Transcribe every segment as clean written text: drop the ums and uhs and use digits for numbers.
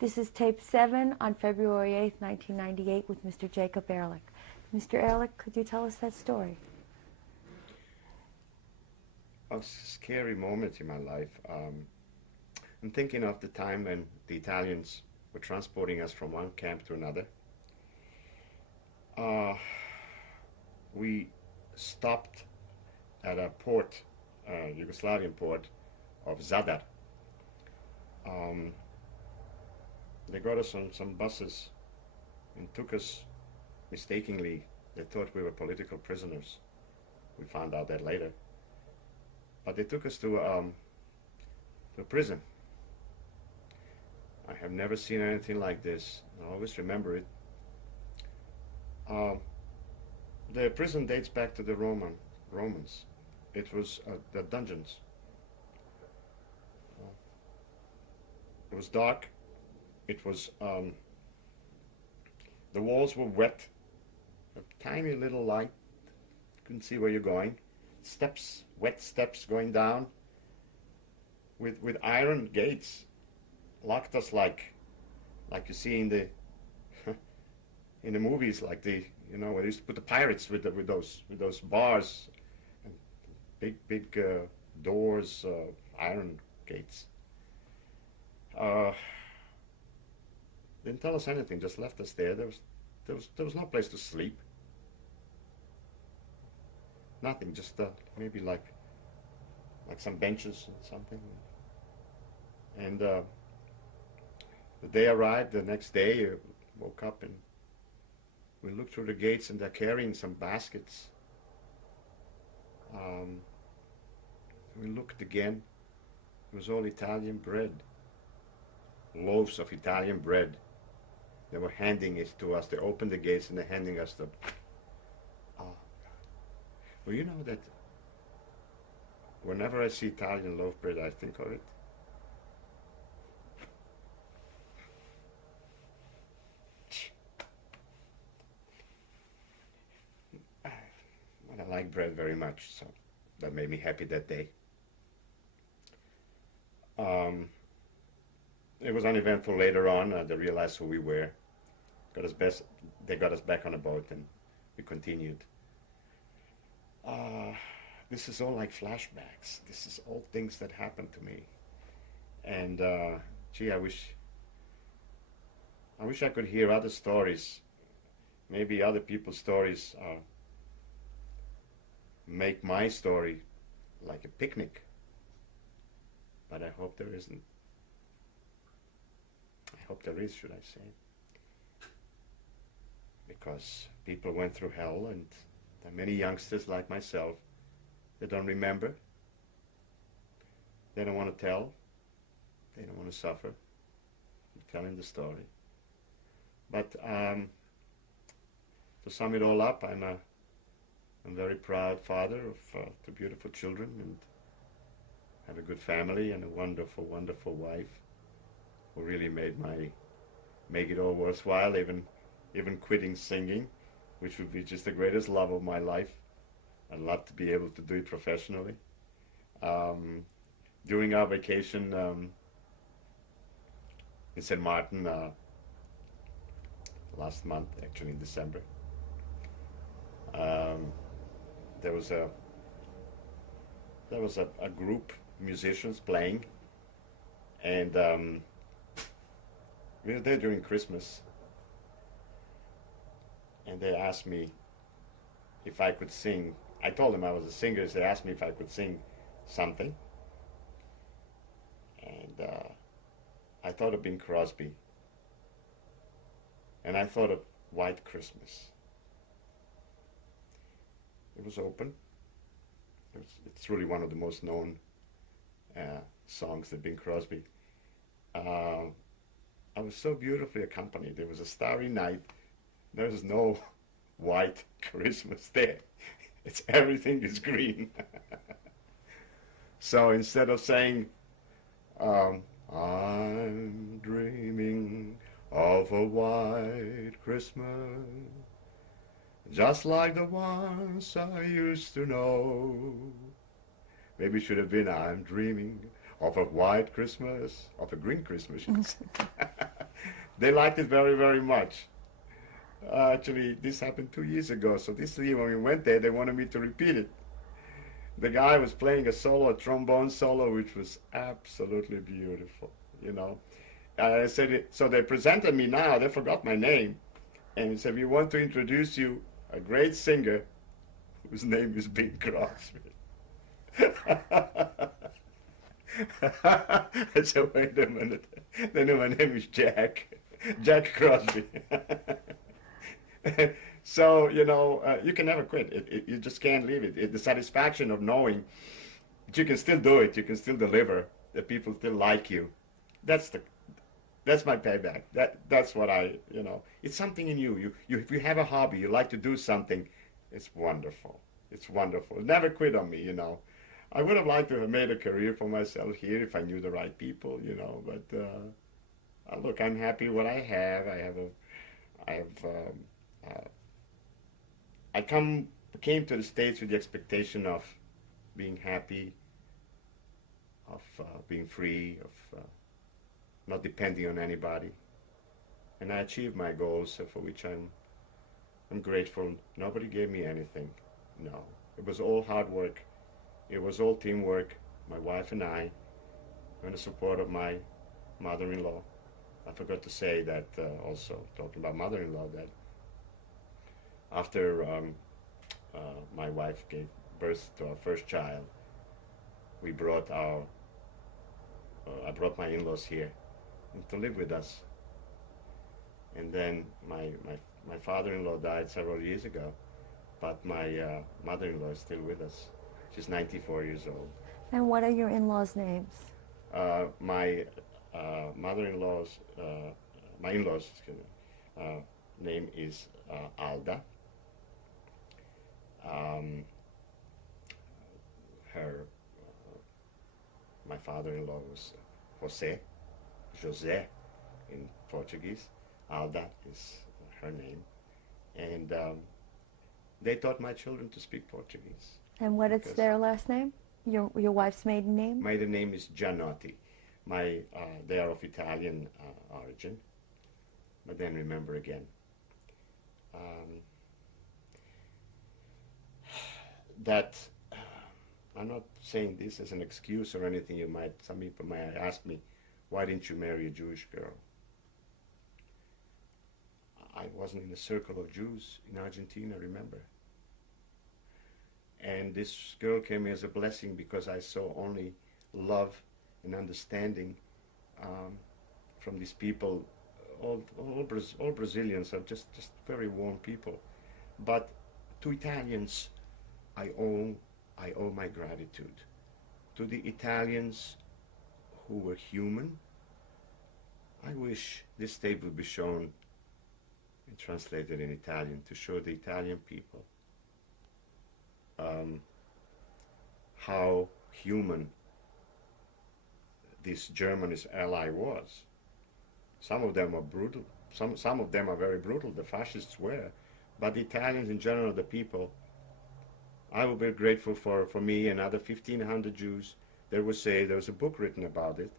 This is tape 7 on February 8th, 1998 with Mr. Jakob Ehrlich. Mr. Ehrlich, could you tell us that story? A scary moment in my life. I'm thinking of the time when the Italians were transporting us from one camp to another. We stopped at a port, Yugoslavian port of Zadar. They got us on some buses and took us mistakenly. They thought we were political prisoners. We found out that later. But they took us to a prison. I have never seen anything like this. I always remember it. The prison dates back to the Romans. It was the dungeons. It was dark. It was, the walls were wet. A tiny little light. Couldn't see where you're going. Steps, wet steps going down. With iron gates. Locked us like you see in the in the movies, like the, you know, where they used to put the pirates with those bars and big doors, iron gates. Didn't tell us anything, just left us there. There was no place to sleep. Nothing, just maybe like some benches and something. And the day arrived, the next day, woke up and we looked through the gates and they're carrying some baskets. We looked again. It was all Italian bread. Loaves of Italian bread. They were handing it to us. They opened the gates and they're handing us the... Well, you know that whenever I see Italian loaf bread, I think of it. I like bread very much, so that made me happy that day. It was uneventful later on. They realized who we were. They got us back on a boat and we continued. This is all like flashbacks. This is all things that happened to me. And gee, I wish I could hear other stories. Maybe other people's stories make my story like a picnic. But I hope there isn't. I hope there is, should I say. Because people went through hell, and there are many youngsters like myself that don't remember. They don't want to tell. They don't want to suffer. I'm telling the story. But to sum it all up, I'm a very proud father of two beautiful children, and have a good family and a wonderful, wonderful wife who really make it all worthwhile, even quitting singing, which would be just the greatest love of my life. I'd love to be able to do it professionally. During our vacation in St. Martin last month, actually in December, there was a group of musicians playing, and we were there during Christmas, and they asked me if I could sing. I told them I was a singer, so they asked me if I could sing something, and I thought of Bing Crosby, and I thought of White Christmas. It was open. It's really one of the most known songs that Bing Crosby. I was so beautifully accompanied. It was a starry night. There was no white Christmas there. It's everything is green. So instead of saying, I'm dreaming of a white Christmas, just like the ones I used to know. Maybe it should have been, I'm dreaming of a white Christmas, of a green Christmas. They liked it very, very much. Actually, this happened 2 years ago. So this year when we went there, they wanted me to repeat it. The guy was playing a solo, a trombone solo, which was absolutely beautiful, you know. I said it, so they presented me now. They forgot my name, and he said, "We want to introduce you a great singer whose name is Bing Crosby." I said, "Wait a minute. They know my name is Jack Crosby." So, you know, you can never quit. You just can't leave it. The satisfaction of knowing that you can still do it, you can still deliver, that people still like you. That's the that's my payback. That's what you know. It's something in you. If you have a hobby, you like to do something, it's wonderful. It's wonderful. Never quit on me, you know. I would have liked to have made a career for myself here if I knew the right people, you know. But look, I'm happy what I have. I have. I came to the States with the expectation of being happy, of being free, of not depending on anybody, and I achieved my goals, for which I'm grateful. Nobody gave me anything. No, it was all hard work. It was all teamwork. My wife and I, and the support of my mother-in-law. I forgot to say that also, talking about mother-in-law, that after my wife gave birth to our first child, we brought I brought my in-laws here to live with us. And then my father-in-law died several years ago, but my mother-in-law is still with us. She's 94 years old. And what are your in-laws' names? My mother-in-law's, my in-laws' name is Alda. My father-in-law was José in Portuguese. Alda is her name. And they taught my children to speak Portuguese. And what is their last name? Your wife's maiden name? My maiden name is Gianotti. They are of Italian origin. But then remember again. That I'm not saying this as an excuse or anything. Some people might ask me, why didn't you marry a Jewish girl? I wasn't in a circle of Jews in Argentina, remember? And this girl came as a blessing because I saw only love and understanding from these people. All Brazilians are just very warm people. But to Italians, I owe my gratitude. To the Italians who were human, I wish this tape would be shown and translated in Italian to show the Italian people how human this Germanist ally was. Some of them are brutal. Some of them are very brutal. The fascists were, but the Italians in general, the people. I will be grateful for me and other 1,500 Jews. There was a book written about it,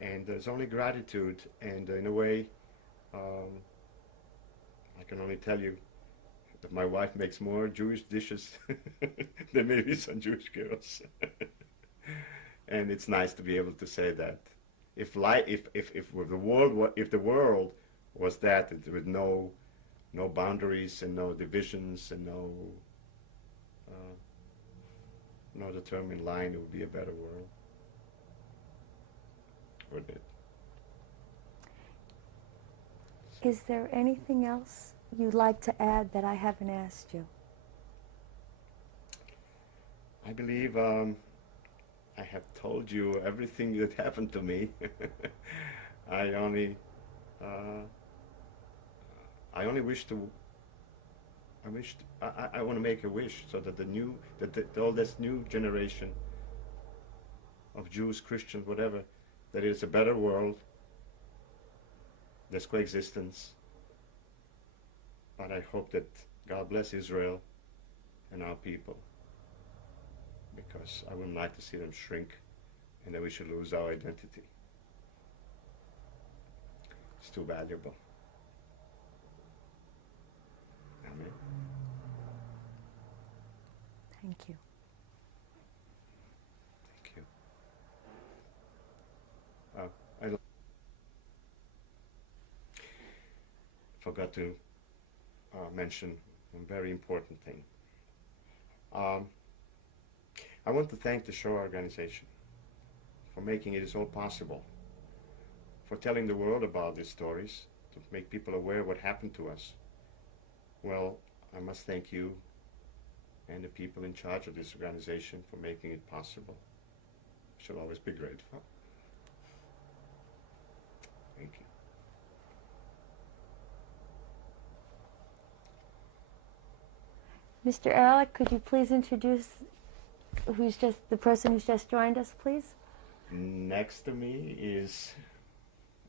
and there's only gratitude. And in a way, I can only tell you that my wife makes more Jewish dishes than maybe some Jewish girls. And it's nice to be able to say that. If the world was that, with no boundaries and no divisions and no determined line, it would be a better world. Wouldn't it? Is there anything else you'd like to add that I haven't asked you? I believe I have told you everything that happened to me. I only wish to. I want to make a wish so that all this new generation of Jews, Christians, whatever, that it's a better world. There's coexistence. But I hope that God bless Israel and our people, because I wouldn't like to see them shrink and that we should lose our identity. It's too valuable. Amen. Thank you. Thank you. I forgot to mention a very important thing. I want to thank the Shoah organization for making it all possible, for telling the world about these stories, to make people aware of what happened to us. Well, I must thank you and the people in charge of this organization for making it possible. I shall always be grateful. Thank you. Mr. Ehrlich, could you please introduce the person who's just joined us, please? Next to me is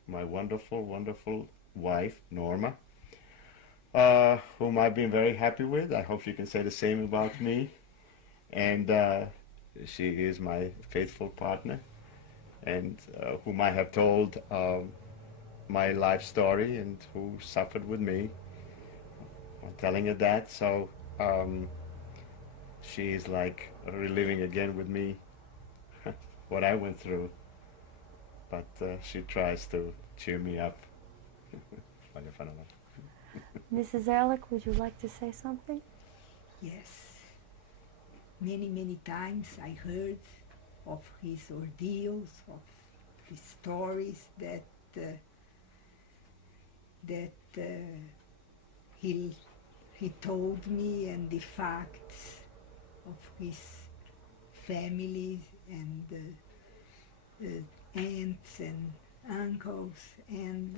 my wonderful, wonderful wife, Norma, whom I've been very happy with. I hope she can say the same about me. And she is my faithful partner, and whom I have told my life story, and who suffered with me. I'm telling her that, so she is like reliving again with me what I went through, but she tries to cheer me up. Mrs. Ehrlich, would you like to say something? Yes. Many, many times I heard of his ordeals, of his stories that he told me, and the facts of his family and aunts and uncles, and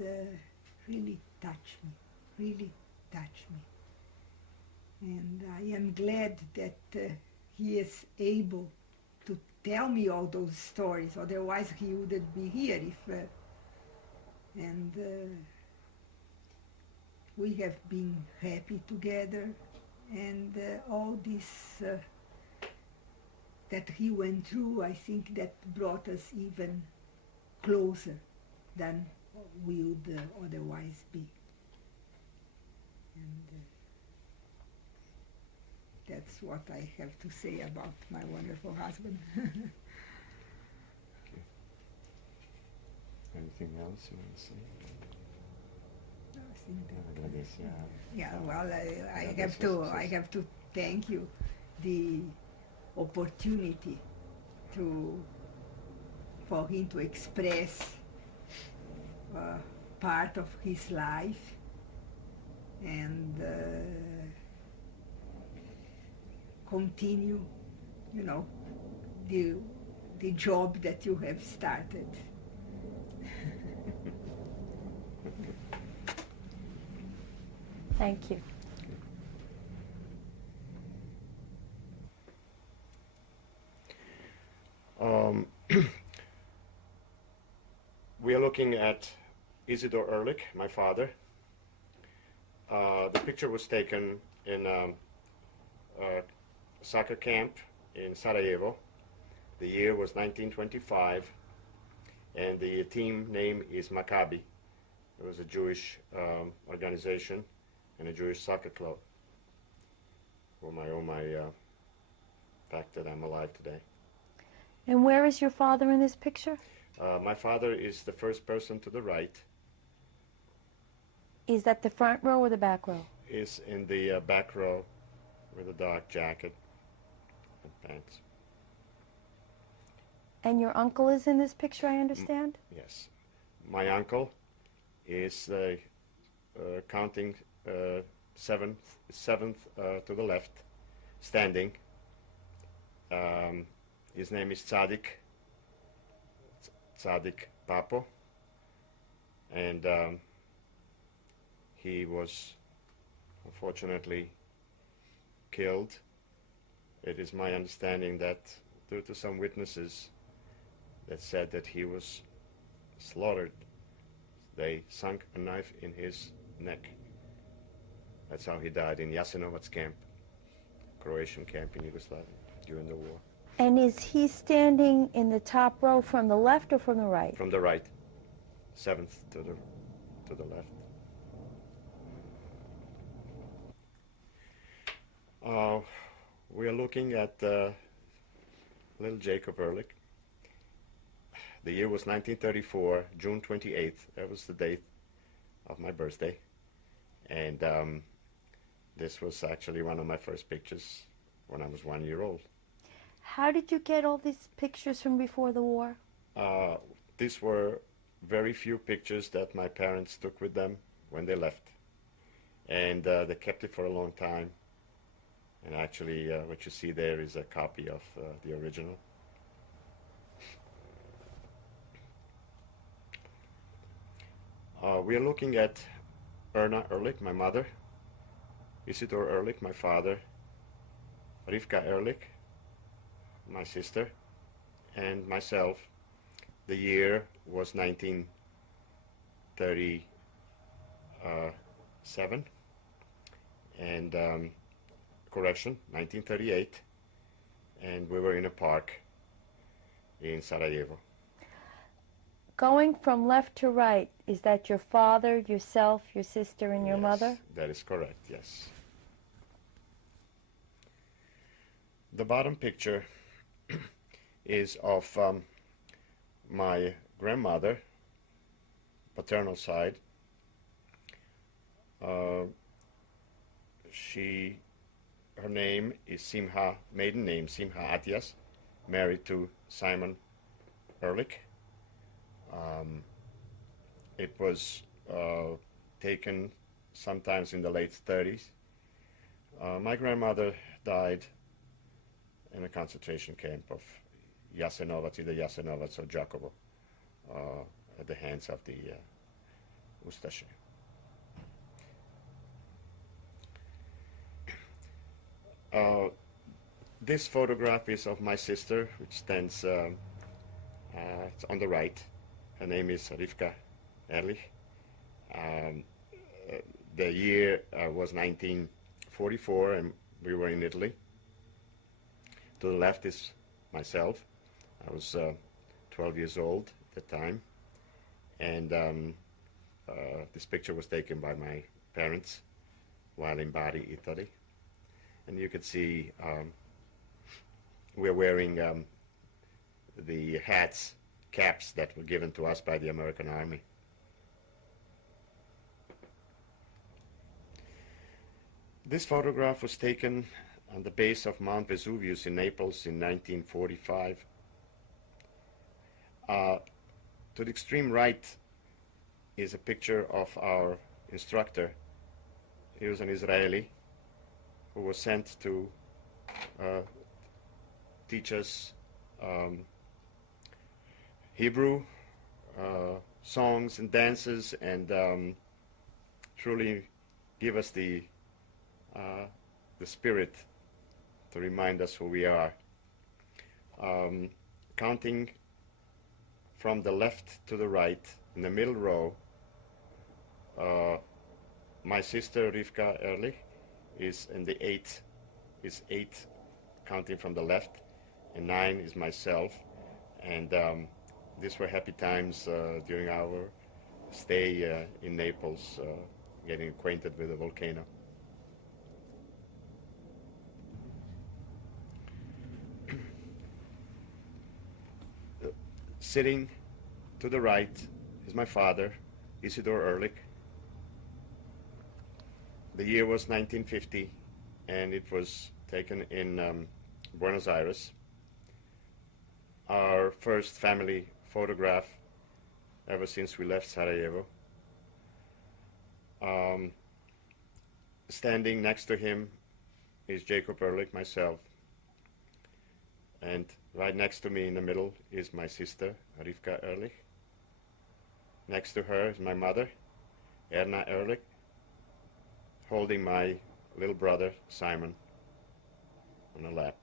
really touched me. And I am glad that he is able to tell me all those stories, otherwise he wouldn't be here. We have been happy together, and all this that he went through, I think that brought us even closer than we would otherwise be. And that's what I have to say about my wonderful husband. Anything else you want to say? I think that, Yeah. well, I have to thank you the opportunity for him to express part of his life, and continue, the job that you have started. Thank you. We are looking at Isidor Ehrlich, my father. The picture was taken in a soccer camp in Sarajevo. The year was 1925, and the team name is Maccabi. It was a Jewish organization and a Jewish soccer club. For my fact that I'm alive today. And where is your father in this picture? My father is the first person to the right. Is that the front row or the back row? Is in the back row with a dark jacket and pants. And your uncle is in this picture, I understand? Yes. My uncle is counting seventh to the left, standing. His name is Tzadik Papo, and he was unfortunately killed. It is my understanding that due to some witnesses that said that he was slaughtered, they sunk a knife in his neck. That's how he died in Jasenovac camp, Croatian camp in Yugoslavia during the war. And is he standing in the top row from the left or from the right? From the right, seventh to to the left. We are looking at little Jakob Ehrlich. The year was 1934, June 28th. That was the date of my birthday. And this was actually one of my first pictures when I was 1 year old. How did you get all these pictures from before the war? These were very few pictures that my parents took with them when they left. And they kept it for a long time. And actually, what you see there is a copy of the original. We are looking at Erna Ehrlich, my mother, Isidor Ehrlich, my father, Rivka Ehrlich, my sister, and myself. The year was 1937, and correction, 1938, and we were in a park in Sarajevo. Going from left to right, is that your father, yourself, your sister, and your Yes, mother? That is correct, yes. The bottom picture is of my grandmother, paternal side. Her name is Simha, maiden name Simha Atias, married to Simon Ehrlich. It was taken sometimes in the late 30s. My grandmother died in a concentration camp of Jasenovac, either Jasenovac or Jakobo, at the hands of the Ustaše. This photograph is of my sister, which stands it's on the right. Her name is Rivka Ehrlich. The year was 1944, and we were in Italy. To the left is myself. I was 12 years old at the time, and this picture was taken by my parents while in Bari, Italy. And you can see we're wearing the hats, caps that were given to us by the American Army. This photograph was taken on the base of Mount Vesuvius in Naples in 1945. To the extreme right is a picture of our instructor. He was an Israeli who was sent to teach us Hebrew songs and dances, and truly give us the spirit to remind us who we are. Counting from the left to the right, in the middle row, my sister Rivka Ehrlich is in the eight, counting from the left, and 9 is myself. And these were happy times during our stay in Naples, getting acquainted with the volcano. Sitting to the right is my father, Isidor Ehrlich. The year was 1950, and it was taken in Buenos Aires. Our first family photograph ever since we left Sarajevo. Standing next to him is Jakob Ehrlich, myself. And right next to me in the middle is my sister, Rivka Ehrlich. Next to her is my mother, Erna Ehrlich, holding my little brother, Simon, on her lap.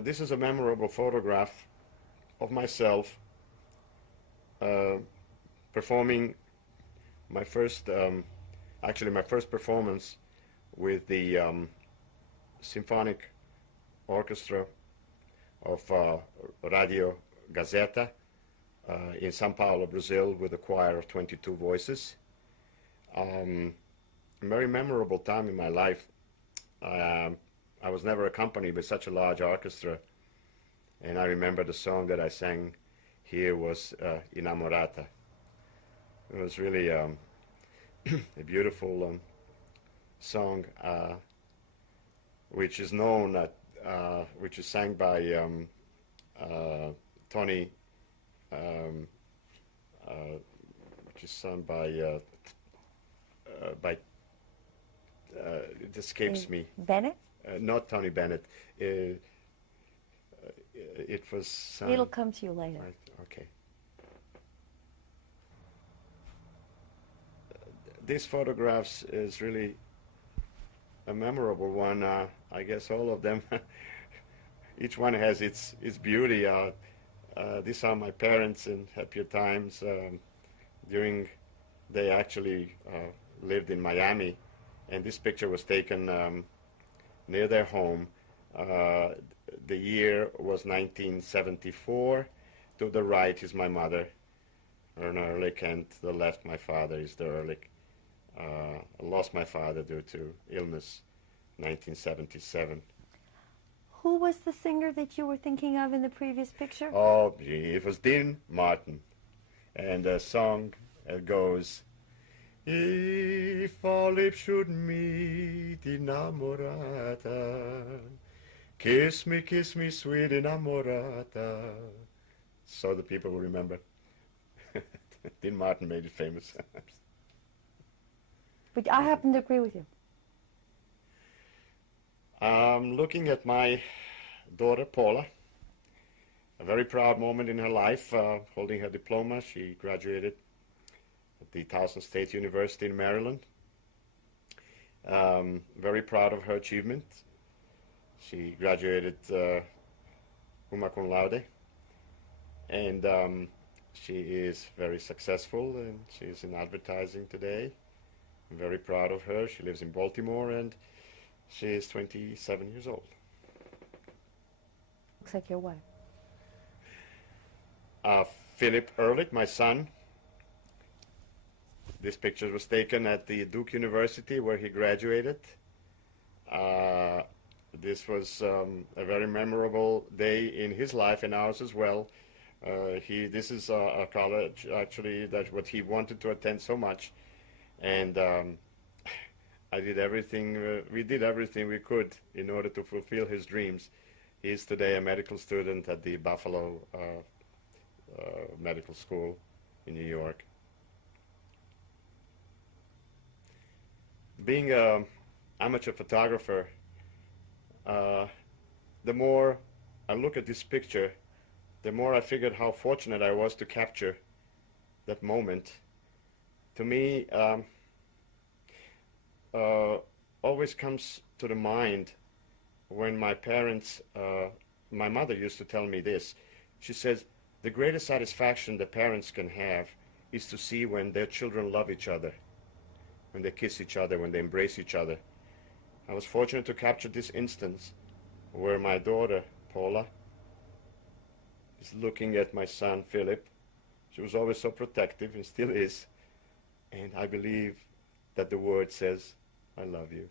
This is a memorable photograph of myself performing my first, my first performance with the symphonic orchestra of Radio Gazeta in São Paulo, Brazil, with a choir of 22 voices. A very memorable time in my life. I was never accompanied by such a large orchestra, and I remember the song that I sang here was Inamorata. It was really a beautiful song, which is known, which is sang by Tony, which is sung by it escapes me. Bennett? Not Tony Bennett. It was sung. It'll come to you later. Right, okay. These photographs is really a memorable one. I guess all of them, each one has its beauty. These are my parents in happier times. They actually lived in Miami, and this picture was taken near their home. The year was 1974. To the right is my mother, Erna Ehrlich, and to the left my father is the Ehrlich. I lost my father due to illness, 1977. Who was the singer that you were thinking of in the previous picture? Oh, gee, it was Dean Martin, and the song goes, If our lips should meet, innamorata, kiss me, sweet innamorata. So the people will remember. Dean Martin made it famous. But I happen to agree with you. Looking at my daughter, Paula, a very proud moment in her life, holding her diploma. She graduated at the Towson State University in Maryland. Very proud of her achievement. She graduated summa cum laude, and she is very successful, and she's in advertising today. I'm very proud of her. She lives in Baltimore, and she is 27 years old. Looks like your wife. Philip Ehrlich, my son. This picture was taken at the Duke University where he graduated. This was a very memorable day in his life and ours as well. This is a college, actually, that's what he wanted to attend so much. And I did everything, we did everything we could in order to fulfill his dreams. He is today a medical student at the Buffalo Medical School in New York. Being an amateur photographer, the more I look at this picture, the more I figured how fortunate I was to capture that moment. To me, always comes to the mind when my parents, my mother used to tell me this. She says, the greatest satisfaction the parents can have is to see when their children love each other, when they kiss each other, when they embrace each other. I was fortunate to capture this instance where my daughter, Paula, is looking at my son, Philip. She was always so protective and still is. And I believe that the word says, I love you.